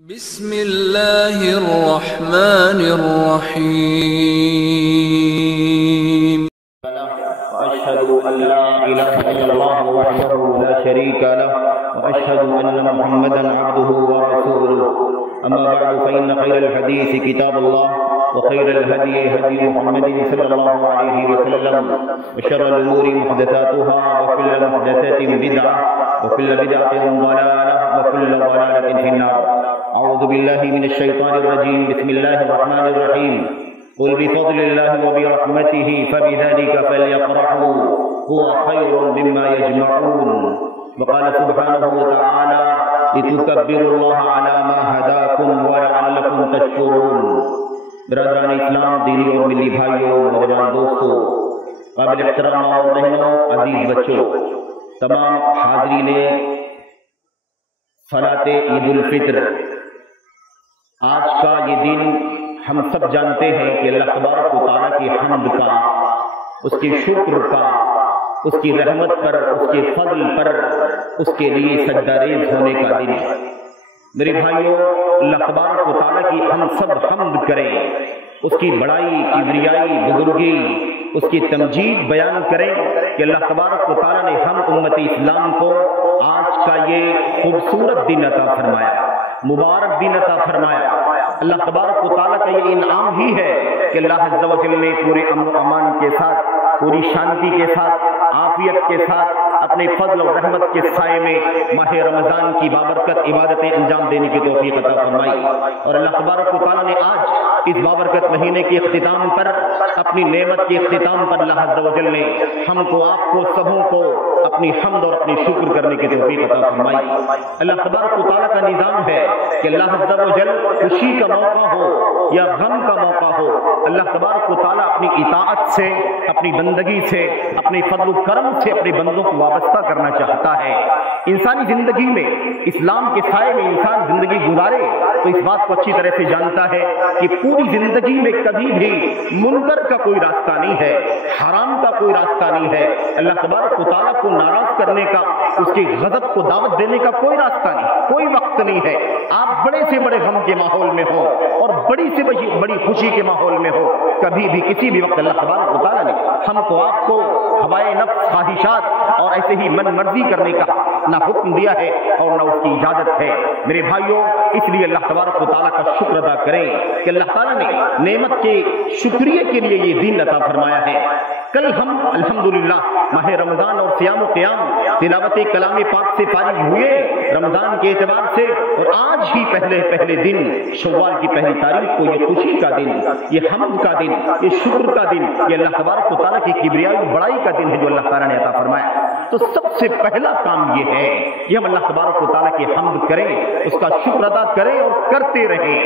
بسم اللہ الرحمن الرحیم وأشهد أن لا إله إلا الله وحده لا شريك له وأشهد أن محمدا عبده ورسوله أما بعد فإن خير الحديث كتاب الله وخير الهدي هدي محمد صلى الله عليه وسلم وشر الأمور محدثاتها وكل محدثة بدعة وكل بدعة ضلالة وكل ضلالة في النار. أعوذ بالله من الشيطان الرجيم. بسم الله الرحمن الرحيم. قل بفضل الله وبرحمته فبذلك فليفرحوا هو خير مما يجمعون. وقال سبحانه وتعالى لتكبروا الله على ما هداكم ولعلكم تشكرون. برادران اسلام، دینی اور ملی بھائیوں، نوجوان دوستوں، قابل احترام اور بہنوں، عزیز بچوں، تمام حاضرین صلاۃ عید الفطر، آج کا یہ دن ہم سب جانتے ہیں کہ اللہ تبارک و تعالیٰ کی حمد کا، اس کے شکر کا، اس کی رحمت پر، اس کے فضل پر، اس کے لیے سجدہ ریز ہونے کا دن ہے. میرے بھائیوں، اللہ تبارک و تعالیٰ کی ہم سب حمد کریں، اس کی بڑائی، کبریائی، بزرگی، اس کی تمجید بیان کریں کہ اللہ تبارک و تعالیٰ نے ہم امت اسلام کو آج کا یہ خوبصورت دن عطا فرمایا، مبارک دن عطا فرمایا. اللہ تبارک و تعالیٰ کا یہ انعام ہی ہے کہ اللہ عز و جل نے پورے امن و امان کے ساتھ، پوری شانتی کے ساتھ، عافیت کے ساتھ، اپنے فضل و رحمت کے سائے میں ماہ رمضان کی بابرکت عبادتیں انجام دینے کی توفیق عطا فرمائی. اور اللہ تبارک و تعالیٰ نے آج اس بابرکت مہینے کے اختتام پر، اپنی نعمت کے اختتام پر، اللہ عز و جل نے ہم کو، آپ کو، سبوں کو اپنی حمد اور اپنی شکر کرنے کی توفیق عطا فرمائی. اللہ تبارک و تعالیٰ کا نظام ہے کہ اللہ عز و جل خوشی کا موقع ہو یا غم کا موقع ہو، اللہ تبارک و تعالیٰ اپنی اطاعت سے، اپنی بندگی سے، اپنے فضل و کرم سے اپنے بندوں کو وابستہ کرنا چاہتا ہے. انسانی زندگی میں، اسلام کے سائے میں انسان زندگی گزارے تو اس بات کو اچھی طرح سے جانتا ہے کہ پوری زندگی میں کبھی بھی منکر کا کوئی راستہ نہیں ہے، حرام کا کوئی راستہ نہیں ہے. اللہ تبارک و تعالیٰ کو ناراض کرنے کا، اس کے غضب کو دعوت دینے کا کوئی راستہ نہیں، کوئی وقت نہیں ہے. آپ بڑے سے بڑے غم کے ماحول میں ہو اور بڑی سے بڑی خوشی کے ماحول میں ہو، کبھی بھی کسی بھی وقت اللہ تبارک و تعالیٰ نے ہم کو، آپ کو ہوائے نفس، خواہشات اور ایسے ہی من مرضی کرنے کا نہ حکم دیا ہے اور نہ اس کی اجازت ہے. میرے بھائیوں، اس لیے اللہ تبارک و تعالیٰ کا شکر ادا کریں کہ اللہ تعالیٰ نے نعمت کے شکریہ کے لیے یہ دن عطا فرمایا ہے. کل ہم الحمدللہ ماہ رمضان اور صیام و قیام، تلاوت کلام پاک سے فارغ ہوئے رمضان کے اعتبار سے، اور آج ہی پہلے دن شوال کی پہلی تاریخ کو یہ خوشی کا دن، یہ حمد کا دن، یہ شکر کا دن، یہ اللہ تبارک و تعالیٰ کی کبریائی بڑائی کا دن ہے جو اللہ تعالیٰ نے عطا فرمایا. تو سب سے پہلا کام یہ ہے کہ ہم اللہ تبارک و تعالیٰ کی حمد کریں، اس کا شکر ادا کریں اور کرتے رہیں.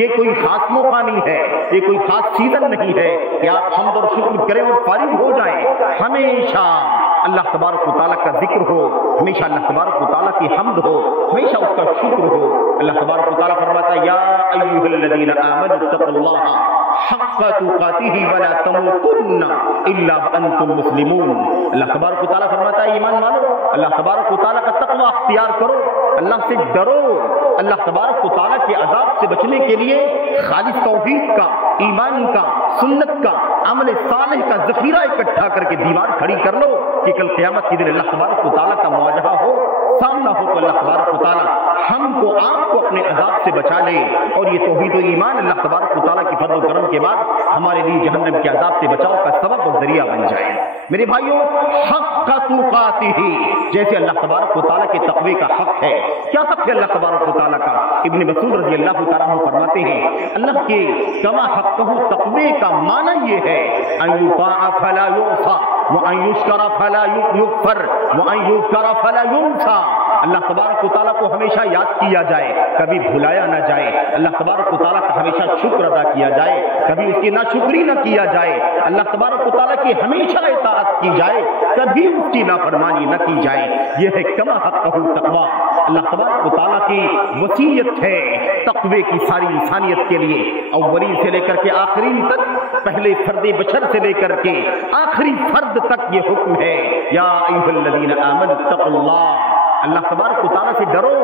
یہ کوئی خاص موقع نہیں ہے، یہ کوئی خاص سیزن نہیں ہے کہ آپ حمد اور شکر کریں اور فارغ ہو جائیں. ہمیشہ اللہ تبارک و تعالیٰ کا ذکر ہو، ہمیشہ اللہ تبارک و تعالیٰ کی حمد ہو، ہمیشہ اس کا شکر ہو. اللہ تبارک و تعالیٰ فرماتا ہے یا ایھا الذین آمنوا اتقوا اللہ حق تقاتہ ولا تموتن الا وانتم مسلمون. اللہ تبارک و تعالیٰ فرماتا ہے ایمان والو، اللہ تبارک و تعالیٰ کا تقوی اختیار کرو، اللہ سے ڈرو. اللہ تبارک و تعالیٰ کے عذاب سے بچنے کے لیے خالص توحید کا، ایمان کا، سنت کا، عمل صالح کا ذخیرہ اکٹھا کر کے دیوار کھڑی کر لو کہ کل قیامت کے دن اللہ تبارک و تعالیٰ کا مواجہہ ہو، سامنا ہو تو اللہ تبارک و تعالیٰ ہم کو، آپ کو اپنے عذاب سے بچا لے. اور یہ توحید و ایمان اللہ تبارک و تعالیٰ کی فضل و کرم کے بعد ہمارے لیے جہنم کے عذاب سے بچاؤ کا سبب اور ذریعہ بن جائے. میرے بھائیوں، حق تقاتہ، جیسے اللہ تبارک و تعالیٰ کے تقوی کا حق ہے. کیا حق ہے اللہ تبارک و تعالیٰ کا؟ ابن مسعود رضی اللہ تعالیٰ عنہ فرماتے ہیں اللہ کے کما حقہ تقوی کا معنی یہ ہے ان یطاع فلا یعصى وان یشکر فلا یکفر وان یذکر فلا ینسى. اللہ تبارک و تعالیٰ کو ہمیشہ یاد کیا جائے، کبھی بھلایا نہ جائے. اللہ تبارک و تعالیٰ کا ہمیشہ شکر ادا کیا جائے، کبھی اس کی ناشکری نہ کیا جائے. اللہ تبارک و تعالیٰ کی ہمیشہ اطاعت کی جائے، کبھی اس کی نافرمانی نہ کی جائے. یہ ہے کما حقہ تقوی. اللہ تبارک و تعالیٰ کی وصیت ہے تقوی کی ساری انسانیت کے لیے، اولین سے لے کر کے آخرین تک، پہلے فرد بشر سے لے کر کے آخری فرد تک یہ حکم ہے یا ایھا الذین آمنوا اتقوا اللہ اللہ تبارک و تعالیٰ سے ڈرو.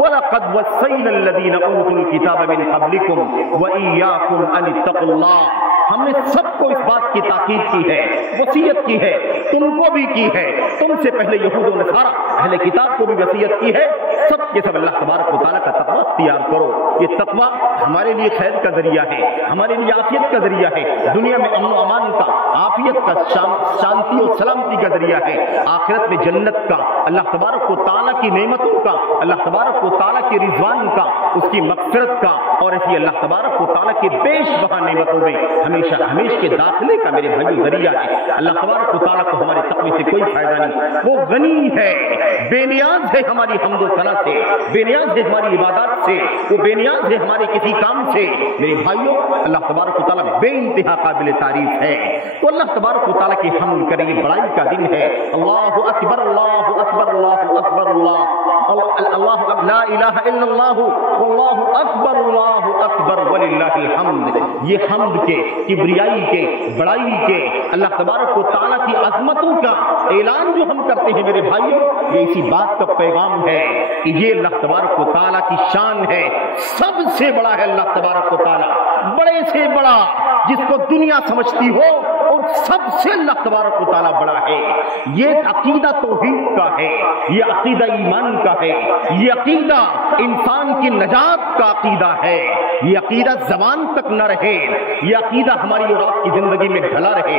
وَلَقَدْ وَصَّيْنَا الَّذِينَ أُوتُوا الْكِتَابَ مِنْ قَبْلِكُمْ وَإِيَّاكُمْ أَنِ اتَّقُوا اللَّهَ. ہم نے سب کو اس بات کی تاکید کی ہے, وصیت کی ہے, تم کو بھی کی ہے, تم سے پہلے یہود و نصارہ اہل کتاب کو بھی وصیت کی ہے, سب کے سب اللہ تبارک و تعالیٰ کا تقویٰ اختیار کرو. یہ تقویٰ ہمارے لیے خیر کا ذریعہ ہے, ہمارے لیے عافیت کا ذریعہ ہے, دنیا میں امن و امان کا, عافیت کا, شانتی اور سلامتی کا ذریعہ ہے, آخرت میں جنت کا, اللہ تبارک و تعالیٰ کی نعمتوں کا, اللہ تبارک و تعالیٰ کے رضوان کا, اس کی مغفرت کا, اور ایسی اللہ تبارک و تعالیٰ کے بیش بہا نعمتوں میں ہمیشہ ہمیشہ کے داخلے کا میرے بھائی ذریعہ ہے. اللہ تبارک و تعالیٰ کو ہمارے تقوی سے کوئی فائدہ نہیں. وہ غنی ہے, بے نیاز ہے ہماری حمد و ثنا سے, بے نیاز ہے ہماری عبادات سے, وہ بے نیاز ہے ہمارے کسی کام سے. میرے بھائیوں, اللہ تبارک و تعالیٰ بے انتہا قابل تعریف ہے. تو اللہ تبارک و تعالیٰ کی حمد کریں, یہ بڑائی کا دن ہے. اللہ اکبر, اللہ اکبر, اللہ اکبر, اللہ لا الہ الا اللہ واللہ اکبر, اللہ اکبر وللہ الحمد. یہ حمد کے, کبریائی کے, بڑائی کے, اللہ تبارک و تعالیٰ کی عظمتوں کا اعلان جو ہم کرتے ہیں میرے بھائیوں, یہ اسی بات کا پیغام ہے کہ یہ اللہ تبارک و تعالیٰ کی شان ہے. سب سے بڑا ہے اللہ تبارک و تعالیٰ, بڑے سے بڑا, جس کو دنیا سمجھتی ہو, اور سب سے اللہ تبارک و تعالیٰ بڑا ہے. یہ عقیدہ توحید کا ہے, یہ عقیدہ ایمان کا ہے, یہ عقیدہ انسان کی نجات کا عقیدہ ہے. یہ عقیدہ زبان تک نہ رہے, یہ عقیدہ ہماری اور آپ کی زندگی میں ڈھلا رہے.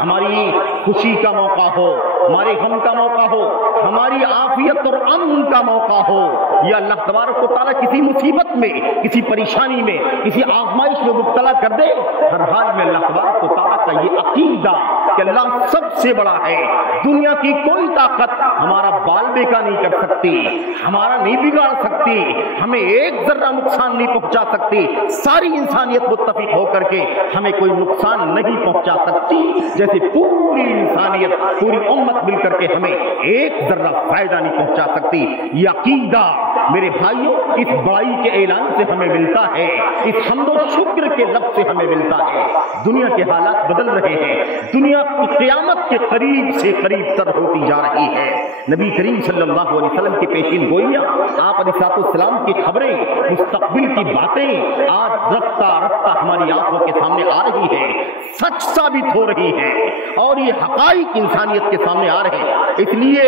ہماری خوشی کا موقع ہو, ہمارے غم کا موقع ہو, ہماری عافیت اور امن کا موقع ہو, یا اللہ تبارک و تعالیٰ کسی مصیبت میں, کسی پریشانی میں, کسی آزمائش میں مبتلا کر دے, ہر حال میں اللہ تبارک و تعالیٰ کا یہ عقیدہ کہ اللہ سب سے بڑا ہے, دنیا کی کوئی طاقت ہمارا بال بیکا نہیں کر سکتی, ہمارا نہیں بگاڑ سکتی, ہمیں ایک ذرہ نقصان نہیں پہنچا سکتی. ساری انسانیت متفق ہو کر کے ہمیں کوئی نقصان نہیں پہنچا سکتی, جیسے پوری انسانیت, پوری امت مل کر کے ہمیں ایک ذرہ فائدہ نہیں پہنچا سکتی. یہ عقیدہ میرے بھائیوں اس بڑائی کے اعلان سے ہمیں ملتا ہے, اس حمد و شکر کے لفظ سے ہمیں ملتا ہے. دنیا کے حالات بدل رہے ہیں, دنیا قیامت کے قریب سے قریب تر ہوتی جا رہی ہے. نبی کریم صلی اللہ علیہ وسلم کی پیشین گوئیاں, آپ علیہ السلام کی خبریں, مستقبل کی باتیں آج رفتہ رفتہ ہماری آنکھوں کے سامنے آ رہی ہے, سچ ثابت ہو رہی ہے, اور یہ حقائق انسانیت کے سامنے آ رہے ہیں. اس لیے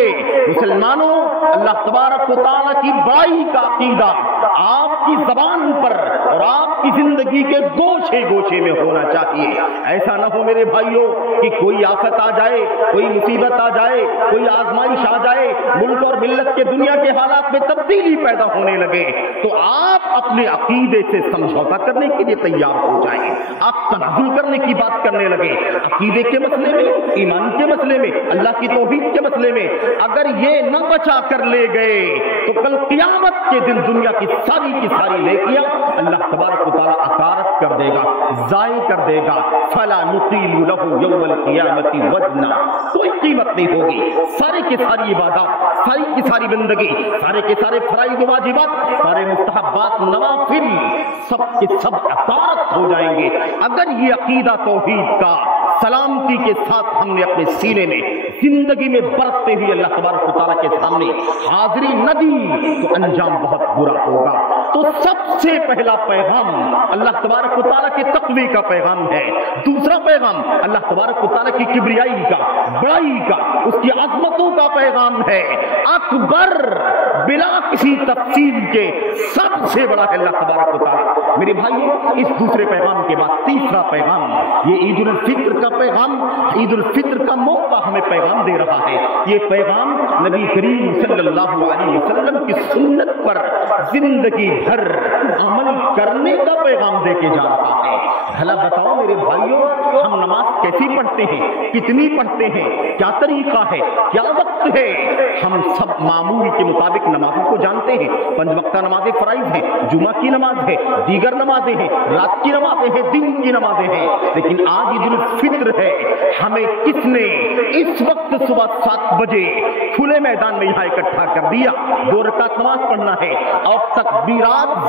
مسلمانوں, اللہ تبارک و تعالیٰ کی بڑائی کا عقیدہ آپ کی زبان پر اور آپ کی زندگی کے گوشے گوشے میں ہونا چاہیے. ایسا نہ ہو میرے بھائیوں کہ کوئی آفت آ جائے, کوئی مصیبت آ جائے, کوئی آزمائش آ جائے, ملک اور ملت کے دنیا کے حالات میں تبدیلی پیدا ہونے لگے, تو آپ اپنے عقیدے سے سمجھوتا کرنے کے لیے تیار ہو جائیں, آپ تنازل کرنے کی بات کرنے لگے. عقیدے کے مسئلے میں, ایمان کے مسئلے میں, اللہ کی توحید کے مسئلے میں اگر یہ نہ بچا کر لے گئے تو کل قیامت کے دن دنیا کی ساری نیکیاں اللہ تبارک و تعالیٰ اکارت کر دے گا, ضائع کر دے گا. فلا نقیم له یوم القیامت وزنا, کوئی قیمت نہیں ہوگی. سارے کی ساری عبادات, ساری کی ساری بندگی, سارے کے سارے فرائض و واجبات, سارے مستحبات, نوافل, سب کے سب اکارت ہو جائیں گے اگر یہ عقیدہ توحید کا سلامتی کے ساتھ ہم نے اپنے سینے میں زندگی میں برتتے ہوئے اللہ تبارک و تعالیٰ کے سامنے حاضری نہ دی تو انجام بہت برا ہوگا. تو سب سے پہلا پیغام اللہ تبارک و تعالیٰ کے تقوی کا پیغام ہے. دوسرا پیغام اللہ تبارک و تعالیٰ کی کبریائی کا, بڑائی کا, اس کی عظمتوں کا پیغام ہے. اکبر بلا کسی تفصیل کے سب سے بڑا ہے اللہ تبارک و تعالیٰ. میرے بھائیوں, اس دوسرے پیغام کے بعد تیسرا پیغام, یہ عید الفطر کا پیغام, عید الفطر کا موقع ہمیں پیغام دے رہا ہے. یہ پیغام نبی کریم صلی اللہ علیہ وسلم کی سنت پر زندگی بھر عمل کرنے کا پیغام دے کے جا رہا ہے. بھلا بتاؤ میرے بھائیوں, ہم نماز کیسی پڑھتے ہیں, کتنی پڑھتے ہیں, کیا طریقہ ہے, کیا وقت ہے؟ ہم سب معمول کے مطابق نمازوں کو جانتے ہیں. 5 وقتہ نمازیں فرائض ہیں, جمعہ کی نماز ہے, دیگر نمازیں ہیں, رات کی نمازیں ہیں, دن کی نمازیں ہیں. لیکن آج عید الفطر ہے, ہمیں کس نے اس وقت صبح 7 بجے کھلے میدان میں یہاں اکٹھا کر دیا؟ 2 رکعت نماز پڑھنا ہے اور تکبیرات بعد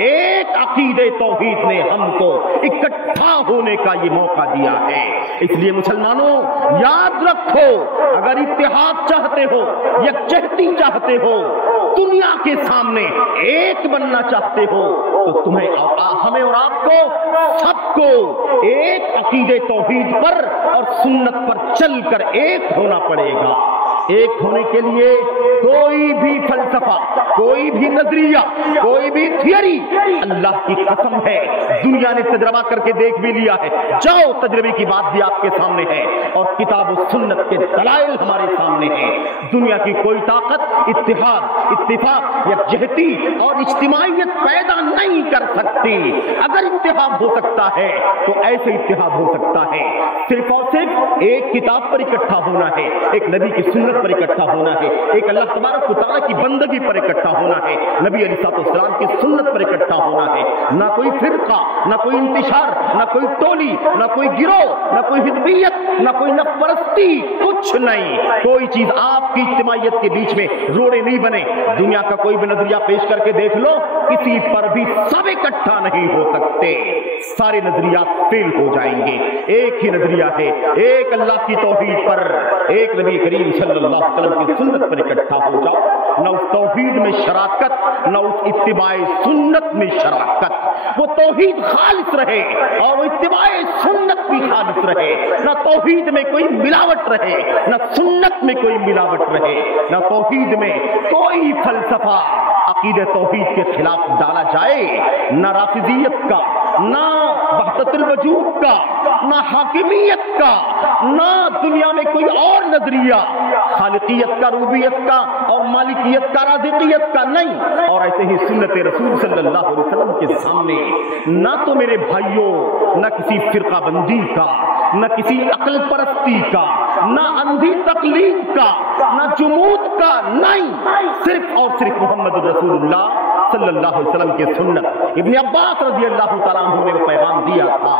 ایک عقیدے توحید نے ہم کو اکٹھا ہونے کا یہ موقع دیا ہے۔ اس لیے مسلمانوں یاد رکھو، اگر اتحاد چاہتے ہو، یکجہتی چاہتے ہو، دنیا کے سامنے ایک بننا چاہتے ہو، تو تمہیں ہمیں اور آپ کو سب کو ایک عقیدے توحید پر اور سنت پر چل کر ایک ہونا پڑے گا۔ ایک ہونے کے لیے کوئی بھی فلسفہ، کوئی بھی نظریہ، کوئی بھی تھیوری، اللہ کی قسم ہے دنیا نے تجربہ کر کے دیکھ بھی لیا ہے، جاؤ تجربے کی بات بھی آپ کے سامنے ہے اور کتاب و سنت کے دلائل ہمارے سامنے ہیں۔ دنیا کی کوئی طاقت اتحاد، اتفاق، یکجہتی اور اجتماعیت پیدا نہیں کر سکتی۔ اگر اتحاد ہو سکتا ہے تو ایسے اتحاد ہو سکتا ہے، صرف اور صرف ایک کتاب پر اکٹھا ہونا ہے، ایک نبی کی سنت پر اکٹھا ہونا ہے، ایک اللہ تبارک و تعالیٰ کی بندگی پر اکٹھا ہونا ہے، نبی علیہ السلام کی سنت پر اکٹھا ہونا ہے۔ نہ کوئی فرقہ، نہ کوئی انتشار، نہ کوئی ٹولی، نہ کوئی گروہ، نہ کوئی حزبیت، نہ کوئی نفس پرستی، کچھ نہیں۔ کوئی چیز آپ کی اجتماعیت کے بیچ میں روڑے نہیں بنے۔ دنیا کا کوئی بھی نظریہ پیش کر کے دیکھ لو، کسی پر بھی سب اکٹھا نہیں ہو سکتے، سارے نظریات فیل ہو جائیں گے۔ ایک ہی نظریہ ہے، ایک اللہ کی توحید پر، ایک نبی کریم صلی اللہ علیہ وسلم کی سنت پر اکٹھا ہو جاؤ۔ نہ اس توحید میں شراکت، نہ اس اتباع سنت میں شراکت۔ وہ توحید خالص رہے اور وہ اتباع سنت بھی خالص رہے، نہ توحید میں کوئی ملاوٹ رہے، نہ سنت میں کوئی ملاوٹ رہے، نہ توحید میں کوئی فلسفہ عقیدہ توحید کے خلاف ڈالا جائے، نہ رافضیت کا، نہ وحدت الوجود کا، نہ حاکمیت کا، نہ دنیا میں کوئی اور نظریہ خالقیت کا، ربوبیت کا اور مالکیت کا، رازقیت کا نہیں۔ اور ایسے ہی سنت رسول صلی اللہ علیہ وسلم کے سامنے نہ تو میرے بھائیوں نہ کسی فرقہ بندی کا، نہ کسی عقل پرستی کا، نہ اندھی تقلید کا، نہ جمود کا، نہیں، صرف اور صرف محمد رسول اللہ صلی اللہ علیہ وسلم کی سنت۔ ابن عباس رضی اللہ تعالیٰ عنہ نے وہ پیغام دیا تھا،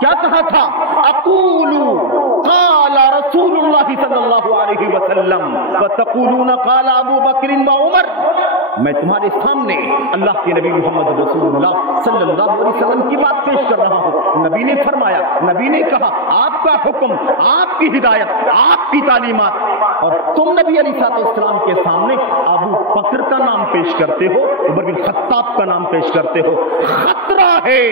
کیا کہا تھا؟ اقولو قال رسول اللہ صلی اللہ علیہ وسلم وتقولون قال ابو بکر و عمر۔ میں تمہارے سامنے اللہ کے نبی محمد رسول اللہ صلی اللہ علیہ وسلم کی بات پیش کر رہا ہوں۔ نبی نے فرمایا، نبی نے کہا، آپ کا حکم، آپ کی ہدایت، آپ کی تعلیمات، اور تم نبی علیہ السلام کے سامنے ابو بکر کا نام پیش کرتے ہو، عمر بن خطاب کا نام پیش کرتے ہو۔ خطرہ ہے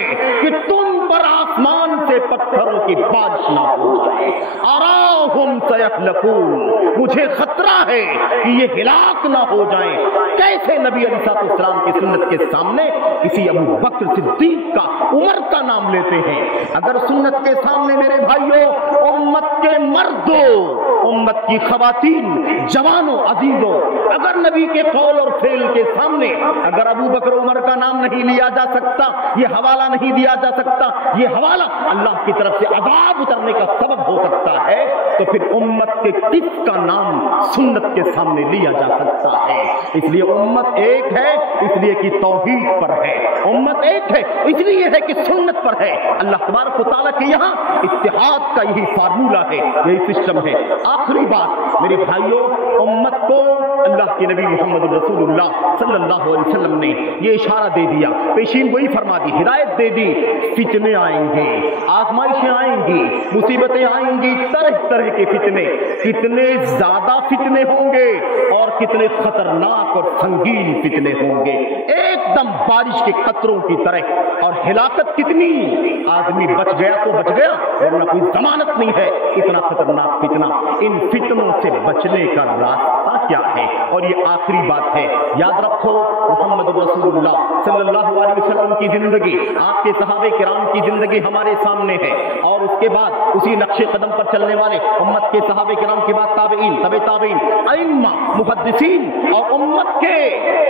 کہ تم پر آسمان سے پتھروں کی بارش نہ ہو جائے۔ اراہم سیحلقون، مجھے خطرہ ہے کہ یہ ہلاک نہ ہو جائیں۔ کیسے نبی علیہ السلام کی سنت کے سامنے کسی ابو بکر صدیق کا، عمر کا نام لیتے ہیں؟ اگر سنت کے سامنے میرے بھائیوں، امت کے مردوں، امت کی خواتین، جوانوں، عزیزوں، اگر نبی کے قول اور فعل کے سامنے اگر ابو بکر عمر کا نام نہیں لیا جا سکتا، یہ حوالہ نہیں دیا جا سکتا، یہ حوالہ اللہ کی طرف سے عذاب اترنے کا سبب ہو سکتا ہے، تو پھر امت کے کس کا نام سنت کے سامنے لیا جا سکتا ہے؟ اس لیے امت ایک ہے، اس لیے کہ توحید پر ہے، امت ایک ہے اس لیے ہے کہ سنت پر ہے۔ اللہ تبارک و تعالیٰ کے یہاں اتحاد کا یہی فارمولہ ہے، یہی سسٹم ہے۔ آخری بات میرے بھائیوں، امت کو اللہ کے نبی محمد رسول اللہ صلی اللہ علیہ وسلم نے یہ اشارہ دے دیا، پیشین گوئی فرما دی، ہدایت دے دی، فتنے آئیں گے، آزمائشیں آئیں گی، مصیبتیں آئیں گی، طرح طرح کے فتنے، کتنے زیادہ فتنے ہوں گے اور کتنے خطرناک اور سنگین فتنے ہوں گے، ایک دم بارش کے قطروں کی طرح۔ اور ہلاکت کتنی، آدمی بچ گیا تو بچ گیا، ورنہ کوئی ضمانت نہیں ہے، اتنا خطرناک فتنہ۔ ان فتنوں سے بچنے کا راستہ کیا ہے؟ اور یہ آخری بات ہے، یاد رکھو، محمد رسول اللہ صلی اللہ علیہ وسلم کی زندگی، آپ کے صحابہ کرام کی زندگی ہمارے سامنے ہے، اور اس کے بعد اسی نقش قدم پر چلنے والے امت کے صحابہ کرام کے بعد تابعین، تبع تابعین، ائمہ، محدثین اور امت کے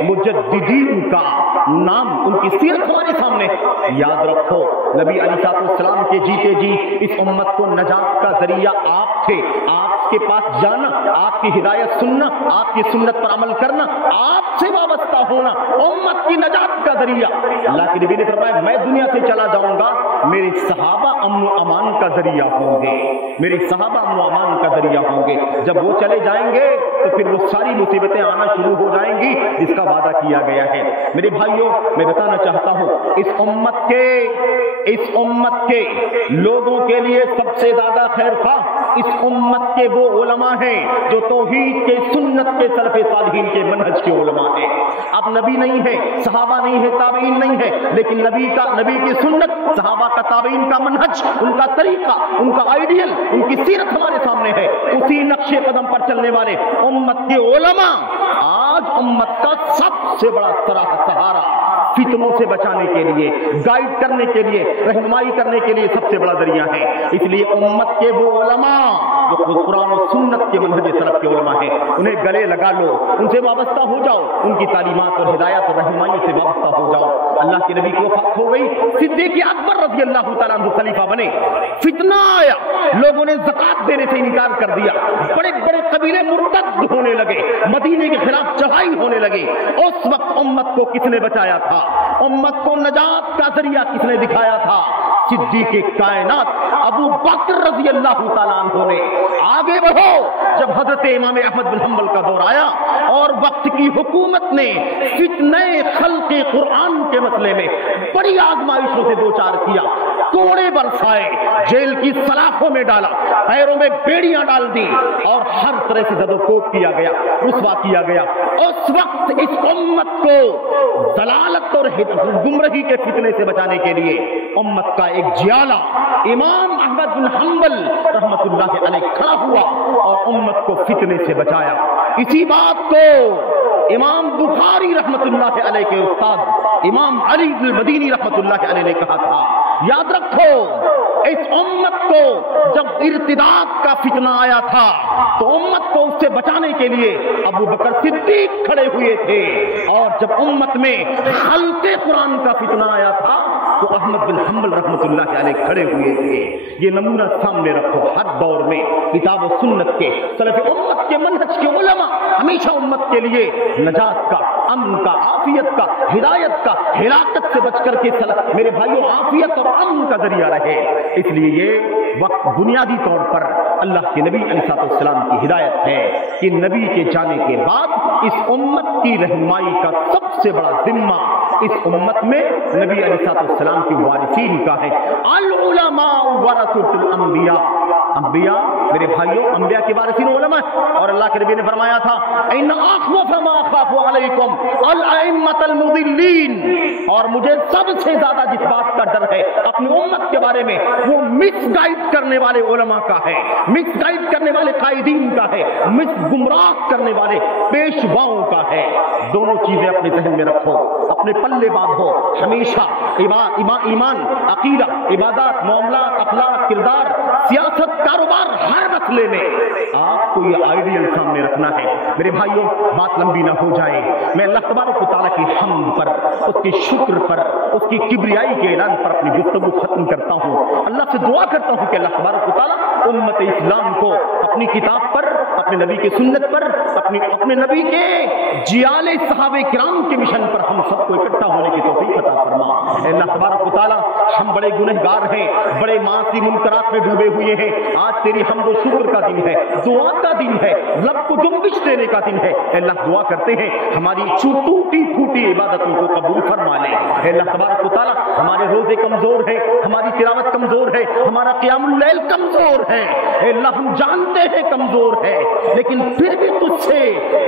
مجددین کا نام، ان کی سیرت ہمارے سامنے ہے۔ یاد رکھو، نبی علیہ السلام کے جیتے جی اس امت کو نجات کا ذریعہ آپ تھے، آپ کے پاس جانا، آپ کی ہدایت سننا آپ کی سنت پر عمل کرنا، آپ سے وابستہ ہونا امت کی نجات کا ذریعہ۔ اللہ کے نبی نے فرمایا میں دنیا سے چلا جاؤں گا، میرے صحابہ امن و امان کا ذریعہ ہوں گے، میرے صحابہ امن و امان کا ذریعہ ہوں گے۔ جب وہ چلے جائیں گے تو پھر وہ ساری مصیبتیں آنا شروع ہو جائیں گی جس کا وعدہ کیا گیا ہے۔ میرے بھائیوں، میں بتانا چاہتا ہوں اس امت کے لوگوں کے لیے سب سے زیادہ خیر خواہ اس امت کے وہ علماء ہیں جو توحید کے، سنت کے، سلف صالحین کے منہج کے علماء ہیں۔ اب نبی نہیں ہے، صحابہ نہیں ہے، تابعین نہیں ہے، لیکن نبی کی سنت، صحابہ کا، تابعین کا منہج، ان کا طریقہ، ان کا آئیڈیل، ان کی سیرت ہمارے سامنے ہے۔ اسی نقش قدم پر چلنے والے امت کے علماء آج امت کا سب سے بڑا سہارا، فتنوں سے بچانے کے لیے، گائیڈ کرنے کے لیے، رہنمائی کرنے کے لیے سب سے بڑا ذریعہ ہے۔ اس لیے امت کے وہ علماء جو قرآن و سنت کے منہج سلف کے علماء ہیں، انہیں گلے لگا لو، ان سے وابستہ ہو جاؤ، ان کی تعلیمات اور ہدایات اور رہنمائی سے وابستہ ہو جاؤ۔ اللہ کے نبی کی وفات ہو گئی، صدیق اکبر رضی اللہ تعالیٰ عنہ خلیفہ بنے، فتنہ آیا، لوگوں نے زکات دینے سے انکار کر دیا، بڑے بڑے قبیلے مرتد ہونے لگے، مدینے کے خلاف چڑھائی ہونے لگی۔ اس وقت امت کو کس نے بچایا تھا؟ امت کو نجات کا ذریعہ کس نے دکھایا تھا؟ صدیق کائنات ابو بکر رضی اللہ تعالیٰ عنہ نے۔ آگے بڑھو، جب حضرت امام احمد بن حنبل کا دور آیا اور وقت کی حکومت نے فتنہ خلق قرآن کے مسئلے میں بڑی آزمائشوں سے دوچار کیا، کوڑے برسائے، جیل کی سلاخوں میں ڈالا، پیروں میں بیڑیاں ڈال دی اور ہر طرح سے زد و کوب کیا گیا، رسوا کیا گیا۔ اس وقت اس امت کو ضلالت اور گمراہی کے فتنے سے بچانے کے لیے امت کا ایک جیالہ امام احمد بن حنبل رحمت اللہ علیہ کھڑا ہوا اور امت کو فتنے سے بچایا۔ اسی بات کو امام بخاری رحمت اللہ علیہ کے استاد امام علی بن المدینی رحمت اللہ علیہ نے کہا تھا، یاد رکھو اس امت کو جب ارتداد کا فتنہ آیا تھا تو امت کو اس سے بچانے کے لیے ابو بکر صدیق کھڑے ہوئے تھے، اور جب امت میں خلق قرآن کا فتنہ آیا تھا تو احمد بن حنبل رحمت اللہ علیہ کھڑے ہوئے تھے۔ یہ نمونہ سامنے رکھو، ہر دور میں کتاب و سنت کے، سلف امت کے منہج کے علماء ہمیشہ امت کے لیے نجات کا، امن کا، عافیت کا، ہدایت کا، ہلاکت سے بچ کر کے میرے بھائیوں عافیت اور امن کا ذریعہ رہے۔ اس لیے یہ وقت بنیادی طور پر اللہ کے نبی علیہ السلام کی ہدایت ہے کہ نبی کے جانے کے بعد اس امت کی رہنمائی کا سب سے بڑا ذمہ اس امت میں نبی علیہ السلام کی وارثین کا ہے۔ العلماء ورثۃ الانبیاء، انبیاء میرے بھائیوں انبیاء کے وارثین علماء، اور اللہ کے نبی نے فرمایا تھا ان اخوف ما اخاف علیکم الائمۃ المضلین، اور مجھے سب سے زیادہ جس بات کا ڈر ہے اپنی امت کے بارے میں وہ مس گائیڈ کرنے والے علماء کا ہے، مس گائیڈ کرنے والے قائدین کا ہے، مس گمراہ کرنے والے پیشواؤں کا ہے۔ دونوں چیزیں اپنے ذہن میں رکھو، اپنے پلے باندھو، ہمیشہ ایمان، عقیدہ، عبادات، معاملات، اخلاق، کردار، سیاست، کاروبار، ہر مسئلے میں آپ کو یہ آئیڈیل سامنے رکھنا ہے۔ میرے بھائیوں بات لمبی نہ ہو جائے، میں اللہ تبارک و تعالیٰ کی حمد پر، اس کے شکر پر، اس کی کبریائی کے اعلان پر اپنی گفتگو ختم کرتا ہوں۔ اللہ سے دعا کرتا ہوں کہ اللہ تبارک و تعالیٰ امت اسلام کو اپنی کتاب پر، اپنے نبی کی سنت پر، اپنے نبی کے جیال صحابہ کرام کے مشن پر ہم سب کو اکٹھا ہونے کی توفیق عطا فرما۔ اے اللہ تبارک و تعالیٰ ہم بڑے گنہگار ہیں، بڑے معاصی منکرات میں ڈوبے ہوئے ہیں، آج تیری حمد و شکر کا دن ہے، دعا کا دن ہے، رب کو جنبش دینے کا دن ہے۔ اے اللہ دعا کرتے ہیں ہماری ٹوٹی پھوٹی عبادتوں کو قبول فرما لے۔ اے اللہ تبارک و تعالیٰ ہمارے روزے کمزور ہیں، ہماری تلاوت کمزور ہے، ہمارا قیام اللیل کمزور ہے، اے اللہ ہم جانتے ہیں کمزور ہے، لیکن پھر بھی تجھ سے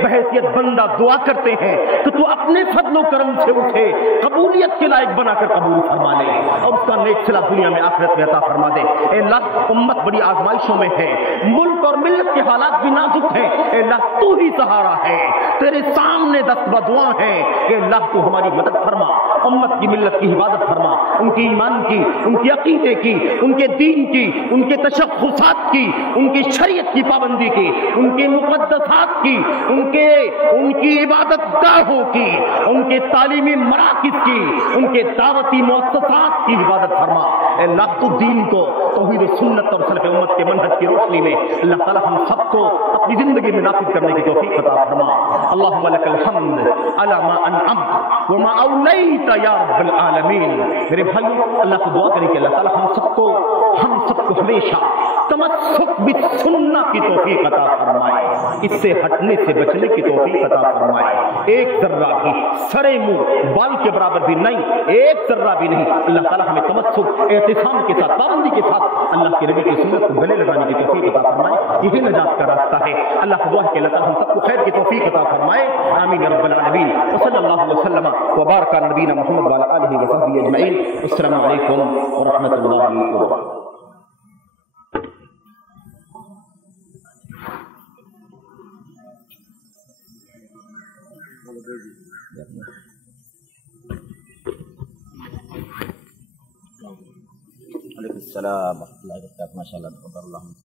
بحیثیت بندہ دعا کرتے ہیں کہ تو اپنے فضل و کرم سے اٹھے، قبولیت کے لائق بنا کر قبول فرما لے اور اس کا نیک صلہ دنیا میں آخرت میں عطا فرما دے۔ اے اللہ امت بڑی آزمائشوں میں ہے، ملک اور ملت کے حالات بھی نازک ہیں، اے اللہ تو ہی سہارا ہے، تیرے سامنے دست بدعا ہے کہ اللہ تو ہماری مدد فرما، امت کی ملت کی حفاظت فرما، ان کے ایمان کی، ان کے عقیدے کی، ان کے دین کی، ان کے تشخصات کی، ان کی شریعت کی پابندی کی، ان کے مقدسات کی، ان کی عبادت گاہوں کی، ان کے تعلیمی مراکز کی، ان کے دعوتی مؤسسات کی حفاظت فرما۔ اے اللہ تو دین کو توحید و سنت اور سلف امت کے منہج کی روشنی میں اللہ تعالی ہم سب کو اپنی زندگی میں نافذ کرنے کی توفیق عطا فرما۔ اللہم لک الحمد علی ما انعمت وما اولیت یا رب العالمین۔ میرے بھائی اللہ سے دعا کریں کہ اللہ تعالی ہم سب کو ہمیشہ تمسک بالسنہ کی توفیق عطا فرمائے، اس سے ہٹنے سے بچنے کی توفیق عطا فرمائے۔ ایک ذرہ بھی سرے منہ بال کے برابر بھی نہیں، ایک ذرہ بھی نہیں، اللہ تعالی ہمیں تمسک اعتصام کے ساتھ، پابندی کے ساتھ اللہ کے نبی کی سنت کو گلے لگانے کی توفیق عطا فرمائے۔ یہی نجات کا راستہ ہے۔ اللہ سے دعا ہے کہ اللہ تعالی ہم سب کو خیر کی توفیق عطا فرمائے۔ آمین یا رب العالمین۔ وصلی اللہ وسلم وبارک علی نبینا محمد وعلی آلہ وصحبہ اجمعین۔ السلام علیکم ورحمۃ اللہ وبرکاتہ۔ وعلیکم السلام ورحمۃ اللہ وبرکاتہ۔ ماشاء اللہ،